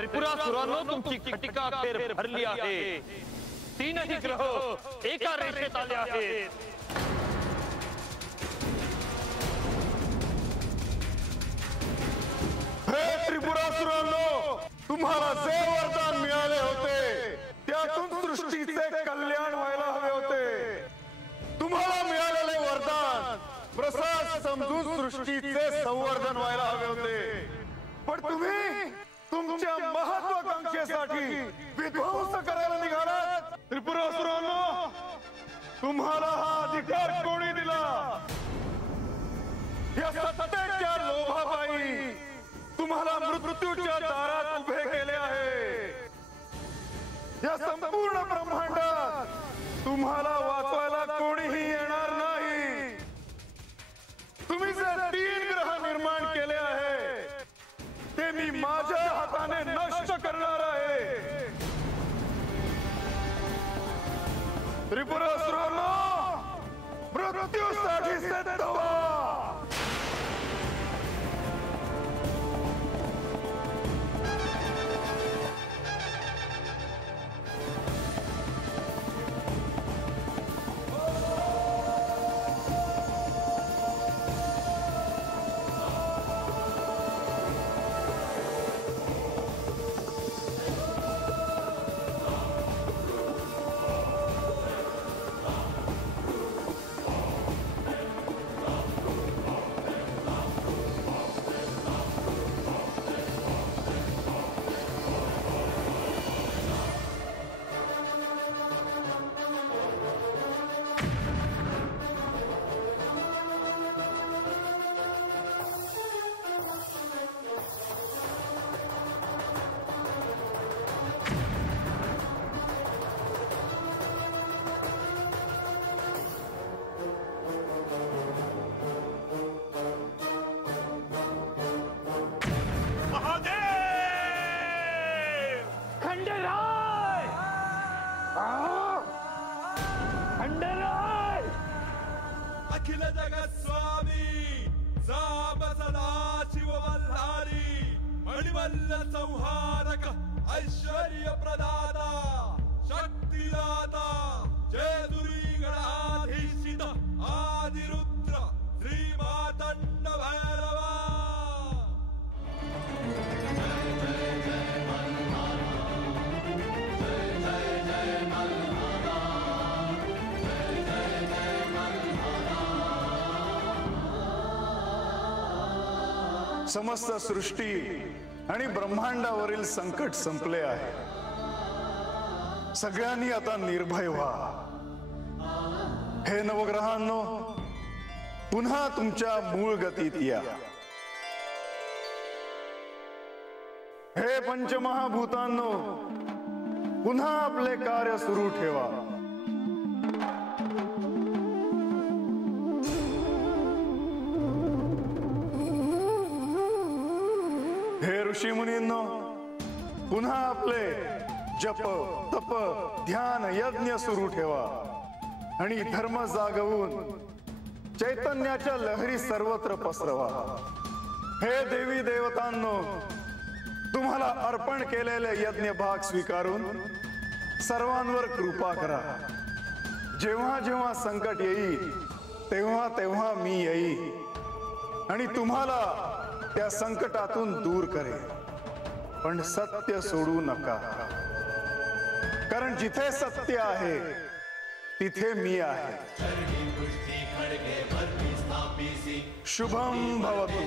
त्रिपुरासुरांनो तुमची खटिका अखेर भरली आहे। तीनही ग्रह एका रेषेत आले आहेत। हे त्रिपुरासुरांनो, तुम्हाला जे वरदान मिळाले होते त्यातून सृष्टीचे कल्याण व्हायला हवे होते। तुम्हाला मिळालेले वरदान प्रसाद समजून सृष्टीचे संवर्धन व्हायला हवे होते, पण तुम्ही तुमच्या महत्वाकांक्षेसाठी विध्वंस करायला निघालात। त्रिपुरासुरांनो, तुम्हाला हा अधिकार कोणी दिला? या सत्तेच्या लोभापायी तुम्हाला मृत्यूच्या दारात उभे केले आहे। या संपूर्ण ब्रह्मांडात तुम्हाला वाचवायला कोणीही येणार नाही। तुम्ही जे 3 ग्रह निर्माण केले आहे ते मी माझ्या हाताने नष्ट करणार आहे। त्रिपुरासुरांनो, मृत्यूसाठी सिद्ध व्हा। अखिल जगत स्वामी साम सदा शिव वल्हारी मणिमल्ल संहारक ऐश्वर्य प्रदाता शक्तिदाता जय दुरी गणाधीशित आदिरुद्र श्री मातंड भैरवा। समस्त सृष्टी आणि ब्रह्मांडावरील संकट संपले आहे। सगळ्यांनी आता निर्भय व्हा। हे नवग्रहांनो, पुन्हा तुमच्या मूळ गतीत या। हे पंचमहाभूतांनो, पुन्हा आपले कार्य सुरू ठेवा। हे ऋषी मुनींनो, पुन्हा आपले जप तप ध्यान यज्ञ सुरू ठेवा आणि धर्म जागवून चैतन्याच्या लहरी सर्वत्र पसरवा। हे देवी देवतांनो, तुम्हाला अर्पण केलेले यज्ञ भाग स्वीकारून सर्वांवर कृपा करा। जेव्हा जेव्हा संकट येईल तेव्हा तेव्हा मी येईल आणि तुम्हाला त्या संकटातून दूर करेल, पण सत्य सोडू नका, कारण जिथे सत्य आहे तिथे मी आहे। शुभम भवतु।